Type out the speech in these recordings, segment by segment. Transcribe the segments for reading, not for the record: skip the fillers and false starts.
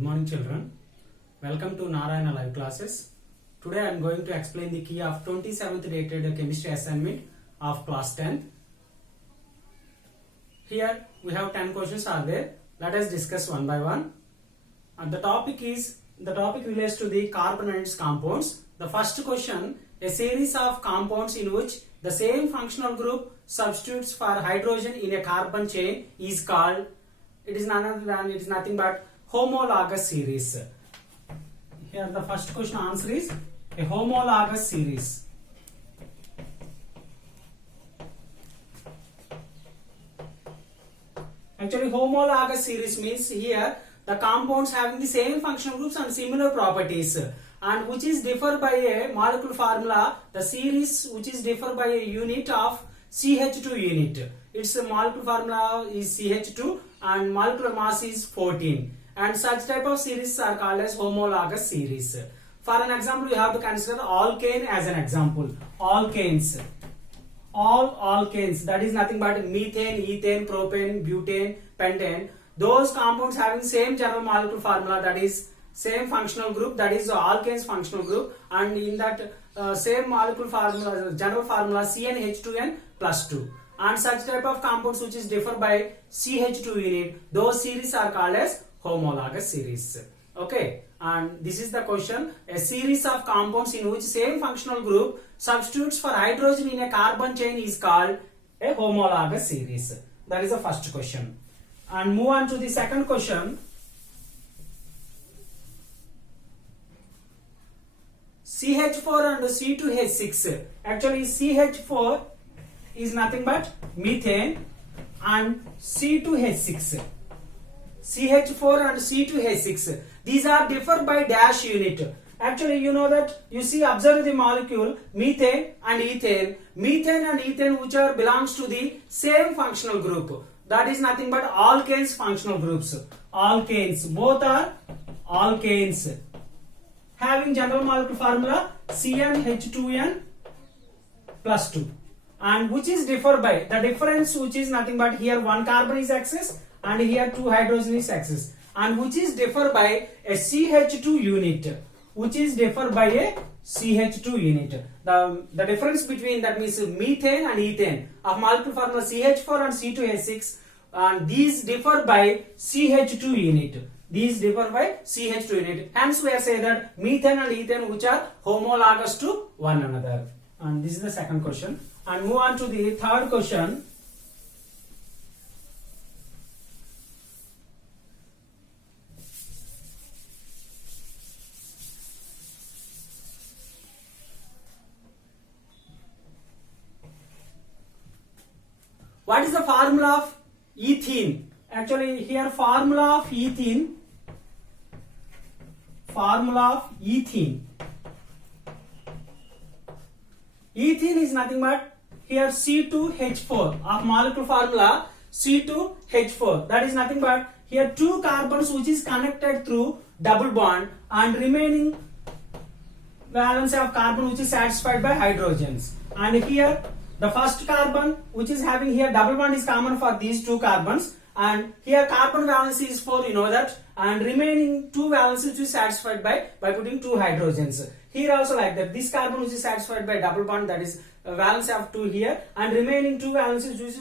Good morning children. Welcome to Narayana live classes. Today I am going to explain the key of 27th dated chemistry assignment of class 10th. Here we have 10 questions are there. Let us discuss one by one. And the topic relates to the carbon and its compounds. The first question, a series of compounds in which the same functional group substitutes for hydrogen in a carbon chain is called, it is nothing but homologous series. Here the first question answer is a homologous series. Actually, homologous series means here the compounds having the same functional groups and similar properties, and which is differ by a molecular formula. The series which is differ by a unit of CH2 unit. Its molecular formula is CH2 and molecular mass is 14. And such type of series are called as homologous series. For an example, we have to consider alkane as an example. Alkanes. All alkanes, that is nothing but methane, ethane, propane, butane, pentane. Those compounds having same general molecular formula, that is same functional group, that is alkanes functional group, and in that same molecular formula, general formula CnH2n plus 2. And such type of compounds which is differ by CH2 unit, those series are called as homologous series. Okay, and this is the question. A series of compounds in which same functional group substitutes for hydrogen in a carbon chain is called a homologous series. That is the first question. And move on to the second question. CH4 and C2H6. Actually, CH4 is nothing but methane and C2H6. CH4 and C2H6. These are differ by dash unit. Actually, you know that, you see, observe the molecule methane and ethane. Methane and ethane which are belongs to the same functional group. That is nothing but alkanes functional groups. Alkanes, both are alkanes. Having general molecular formula CnH2n plus 2. And which is differ by, the difference which is nothing but here one carbon is excess and here two hydrogen is excess. And which is differ by a CH2 unit. Which is differ by a CH2 unit. The difference between, that means methane and ethane of molecular formula CH4 and C2H6, and these differ by CH2 unit. These differ by CH2 unit. Hence we are saying that methane and ethane which are homologous to one another. And this is the second question. And move on to the third question. What is the formula of ethene? Actually, here formula of ethene. Ethene is nothing but here C2H4 of molecular formula C2H4. That is nothing but here two carbons which is connected through double bond and remaining valence of carbon which is satisfied by hydrogens. And here the first carbon which is having here double bond is common for these two carbons, and here carbon valence is 4, you know that, and remaining two valences which is satisfied by putting two hydrogens. Here also like that, this carbon which is satisfied by double bond, that is a valence of 2 here, and remaining two valences which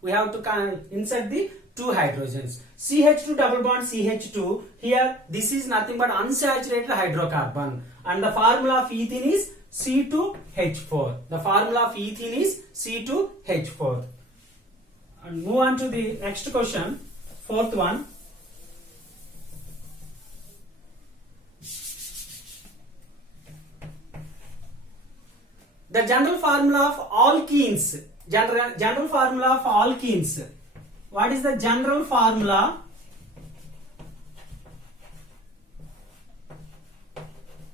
we have to insert the two hydrogens. CH2 double bond CH2, here this is nothing but unsaturated hydrocarbon, and the formula of ethene is C2H4. The formula of ethene is C2H4. And move on to the next question, fourth one. The general formula of alkenes. General formula of alkenes. What is the general formula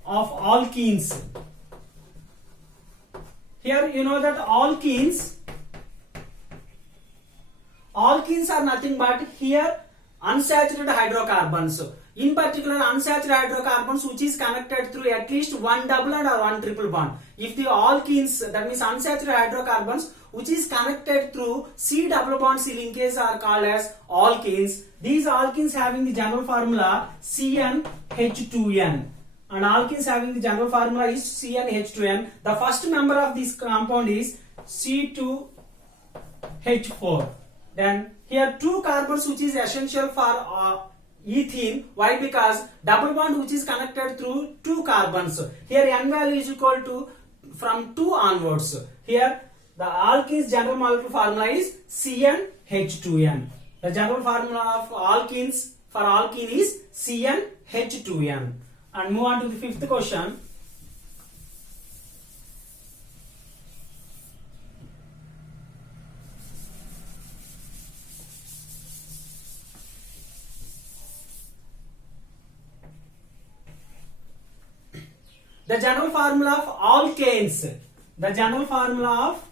of alkenes? Here you know that alkenes are nothing but here unsaturated hydrocarbons. In particular, unsaturated hydrocarbons which is connected through at least one double and or one triple bond. If the alkenes, that means unsaturated hydrocarbons which is connected through C double bond C linkage are called as alkenes. These alkenes having the general formula CnH2n. And alkenes having the general formula is CnH2n. The first member of this compound is C2H4. Then here two carbons which is essential for ethene. Why? Because double bond which is connected through two carbons. Here n value is equal to from 2 onwards. Here the alkenes general molecular formula is CnH2n. The general formula of alkenes for alkene is CnH2n. And move on to the fifth question. The general formula of alkanes. The general formula of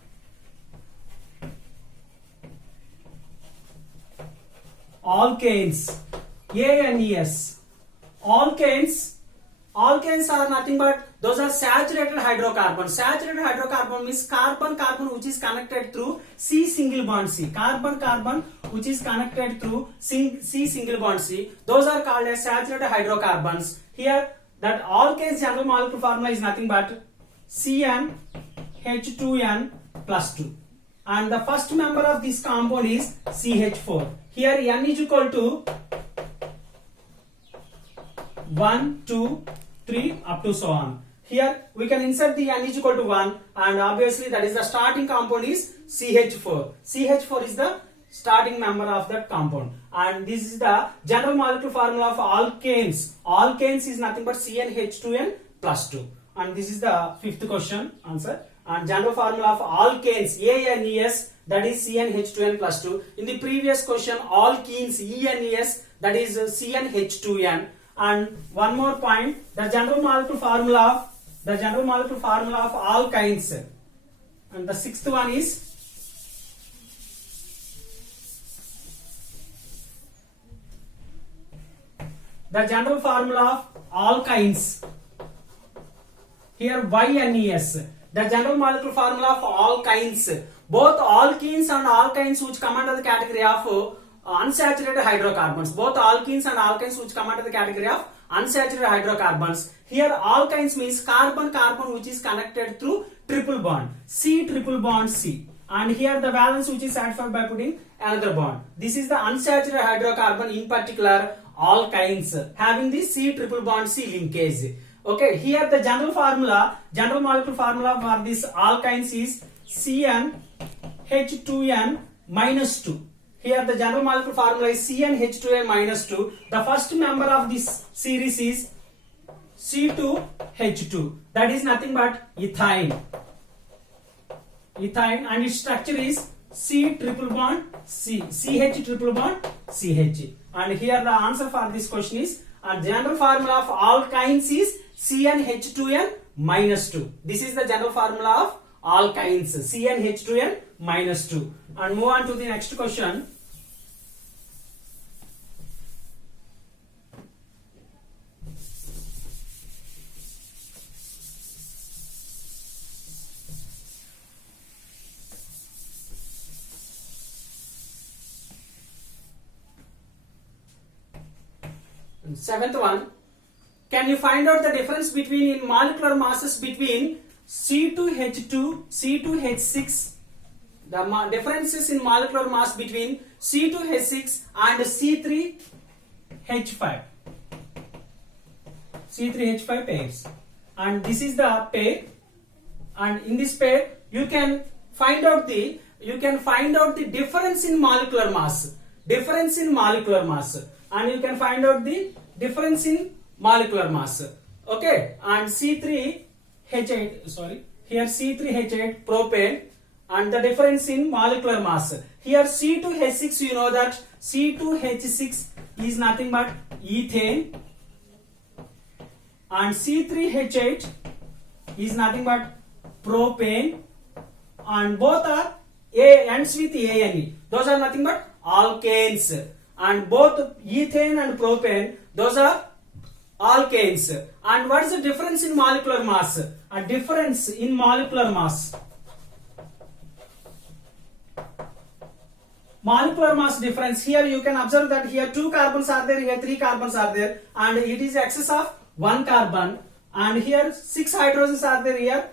alkanes. ANES. Alkanes are nothing but those are saturated hydrocarbons. Saturated hydrocarbon means carbon which is connected through C single bond C. Carbon which is connected through C single bond C. Those are called as saturated hydrocarbons. Here that alkanes general molecular formula is nothing but CnH2n plus 2. And the first member of this compound is CH4. Here n is equal to 1, 2, 3 up to so on. Here we can insert the n is equal to 1 and obviously that is the starting compound is CH4. CH4 is the starting member of that compound and this is the general molecular formula of alkanes. Alkanes is nothing but CnH2n plus 2 and this is the fifth question answer. And general formula of alkanes ANES, that is CnH2n plus 2. In the previous question alkenes ENES, that is CnH2n. And one more point, the general molecular formula of alkynes. And the sixth one is the general formula of alkynes. Here YNES. The general molecular formula of alkynes. Both alkenes and alkynes which come under the category of unsaturated hydrocarbons. Both alkenes and alkynes which come under the category of unsaturated hydrocarbons. Here alkynes means carbon which is connected through triple bond. C triple bond C. And here the valence which is satisfied by putting another bond. This is the unsaturated hydrocarbon, in particular alkynes having the C triple bond C linkage. Okay, here the general molecular formula for this alkynes is CnH2n minus 2. Here the general molecular formula is CnH2n minus 2. The first member of this series is C2H2. That is nothing but ethine. And its structure is C triple bond C, CH triple bond CH. And here the answer for this question is general formula of alkynes is CnH2n minus 2. This is the general formula of alkynes, CnH2n minus 2. And move on to the next question. Seventh one, can you find out the difference between in molecular masses between C2H2, C2H6, the differences in molecular mass between C2H6 and C3H5. C3H5 pairs. And this is the pair. And in this pair, you can find out the difference in molecular mass. Difference in molecular mass. And you can find out the difference in molecular mass. Okay, and C3H8, here C3H8 propane and the difference in molecular mass. Here C2H6, you know that C2H6 is nothing but ethane and C3H8 is nothing but propane and both are ends with ANE. Those are nothing but alkanes. And both ethane and propane, those are alkanes. And what is the difference in molecular mass? A difference in molecular mass. molecular mass difference, here you can observe that here 2 carbons are there, here 3 carbons are there, and it is excess of 1 carbon, and here 6 hydrogens are there, here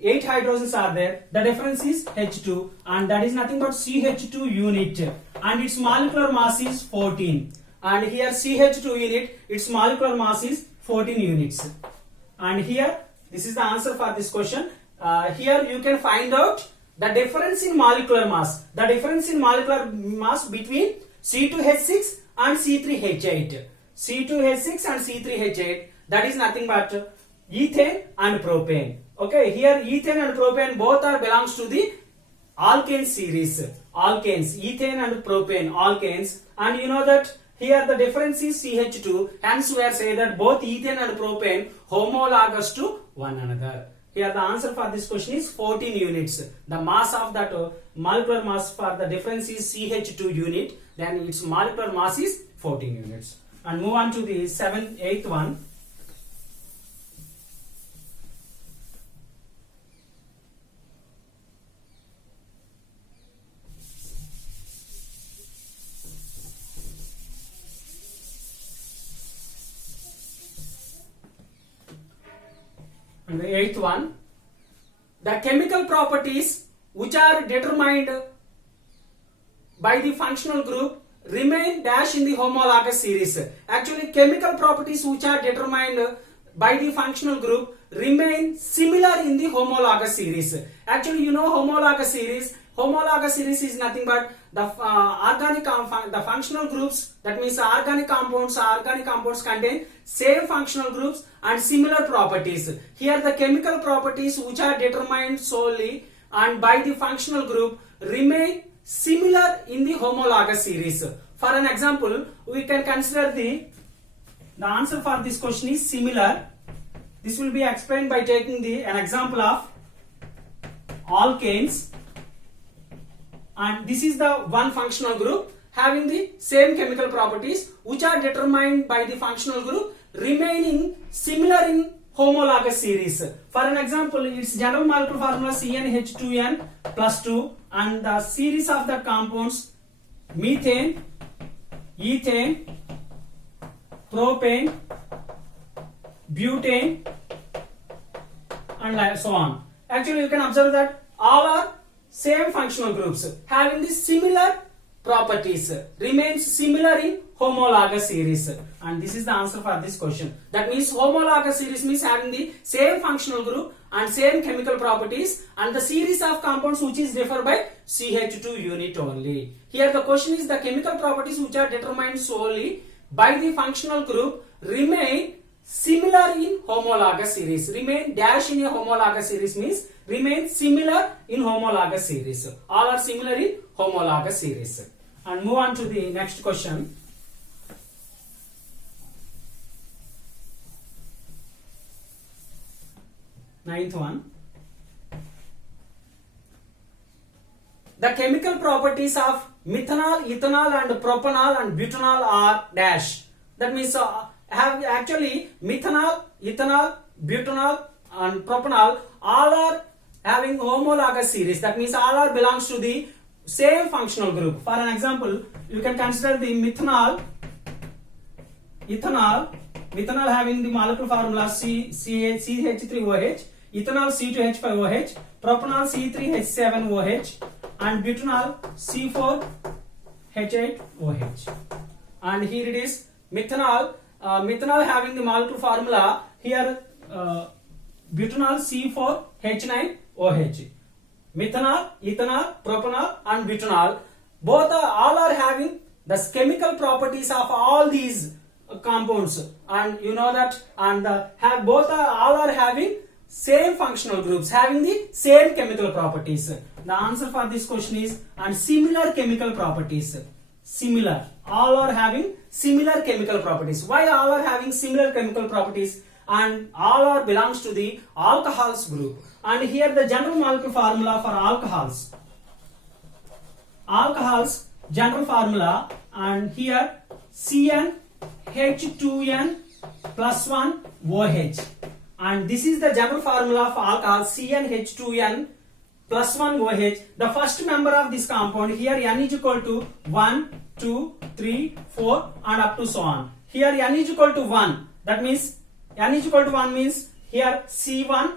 8 hydrogens are there. The difference is H2, and that is nothing but CH2 unit, and its molecular mass is 14. And here CH2 unit, its molecular mass is 14 units. And here, this is the answer for this question. Here you can find out the difference in molecular mass. The difference in molecular mass between C2H6 and C3H8. C2H6 and C3H8, that is nothing but ethane and propane. Okay, here ethane and propane both are belongs to the alkane series. Alkanes, ethane and propane, alkanes. And you know that here the difference is CH2, hence we are saying that both ethane and propane homologous to one another. Here the answer for this question is 14 units. The mass of that molecular mass for the difference is CH2 unit, then its molecular mass is 14 units. And move on to the 8th one. And the 8th one, the chemical properties which are determined by the functional group remain dash in the homologous series. Actually, chemical properties which are determined by the functional group remain similar in the homologous series. Actually, you know homologous series. Homologous series is nothing but the the functional groups, that means organic compounds contain same functional groups and similar properties. Here the chemical properties which are determined solely and by the functional group remain similar in the homologous series. For an example, we can consider the answer for this question is similar. This will be explained by taking an example of alkanes. And this is the one functional group having the same chemical properties which are determined by the functional group remaining similar in homologous series. For an example, its general molecular formula CnH2n plus 2, and the series of the compounds methane, ethane, propane, butane, and so on. Actually, you can observe that all are same functional groups having the similar properties, remains similar in homologous series, and this is the answer for this question. That means homologous series means having the same functional group and same chemical properties and the series of compounds which is differ by CH2 unit only. Here the question is the chemical properties which are determined solely by the functional group remain similar in homologous series. Remain dash in a homologous series means remain similar in homologous series. All are similar in homologous series. And move on to the next question. Ninth one. The chemical properties of methanol, ethanol and propanol and butanol are dash. That means have actually methanol, ethanol, butanol and propanol all are having homologous series. That means all are belongs to the same functional group. For an example, you can consider the methanol, ethanol having the molecular formula CH3OH, ethanol C2H5OH, propanol C3H7OH, and butanol C4H8OH. And here it is methanol. Methanol having the molecular formula here butanol C4H9OH. Methanol, ethanol, propanol and butanol all are having the chemical properties of all these compounds, and you know that, and all are having same functional groups having the same chemical properties. The answer for this question is and similar chemical properties. Similar, all are having similar chemical properties. Why all are having similar chemical properties? And all are belongs to the alcohols group. And here the general molecular formula for alcohols. Alcohols general formula, and here CnH2n plus 1 OH. And this is the general formula for alcohol CnH2n plus 1 OH, the first member of this compound, here N is equal to 1, 2, 3, 4 and up to so on. Here N is equal to 1, that means N is equal to 1 means here C1,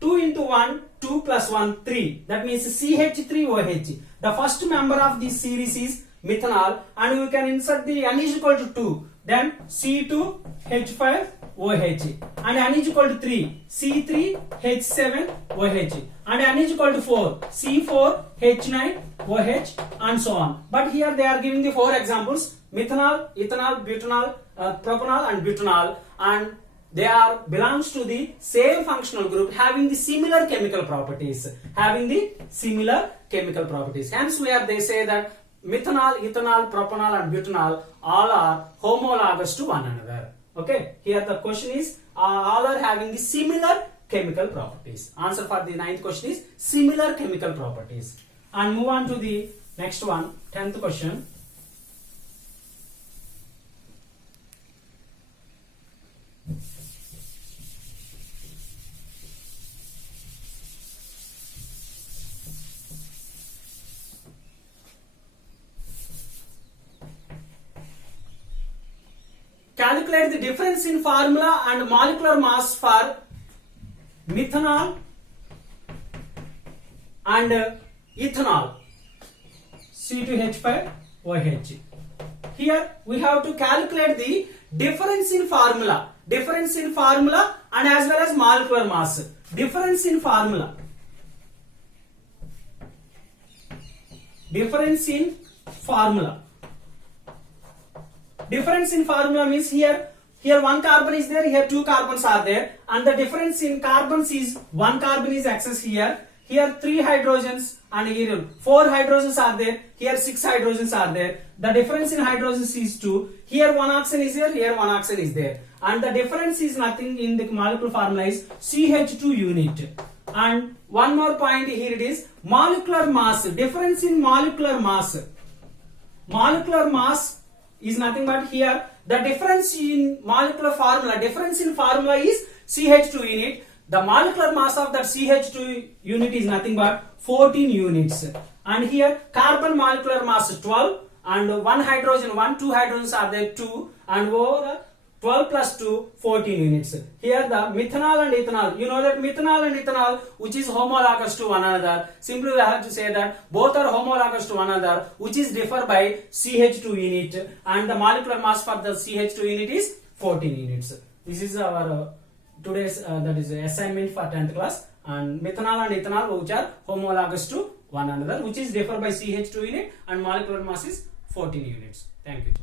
2 into 1, 2 plus 1, 3. That means CH3OH. The first member of this series is methanol, and we can insert the N is equal to 2. Then C2H5OH, and N is equal to 3, C3H7OH, and N is equal to 4, C4H9OH, and so on. But here they are giving the 4 examples: methanol, ethanol, butanol, propanol and butanol, and they are belongs to the same functional group having the similar chemical properties. Hence where they say that methanol, ethanol, propanol and butanol all are homologous to one another. Okay, here the question is all are having the similar chemical properties. Answer for the 9th question is similar chemical properties. And move on to the next one, 10th question. Calculate the difference in formula and molecular mass for methanol and ethanol, C2H5OH. Here we have to calculate the difference in formula and as well as molecular mass. Difference in formula means here one carbon is there, here 2 carbons are there, and the difference in carbons is 1 carbon is excess here 3 hydrogens, and here 4 hydrogens are there, here 6 hydrogens are there. The difference in hydrogens is 2. Here 1 oxygen is here 1 oxygen is there, and the difference is nothing in the molecular formula is CH2 unit. And one more point here, it is molecular mass. Difference in molecular mass is nothing but here the difference in molecular formula is CH2 unit. The molecular mass of that CH2 unit is nothing but 14 units. And here carbon molecular mass is 12, and 2 hydrogens are there 2, and over 12 plus 2, 14 units. Here the methanol and ethanol, you know that methanol and ethanol which is homologous to one another. Simply we have to say that both are homologous to one another, which is differ by CH2 unit, and the molecular mass for the CH2 unit is 14 units. This is our today's that is assignment for 10th class. And methanol and ethanol which are homologous to one another, which is differ by CH2 unit, and molecular mass is 14 units. Thank you.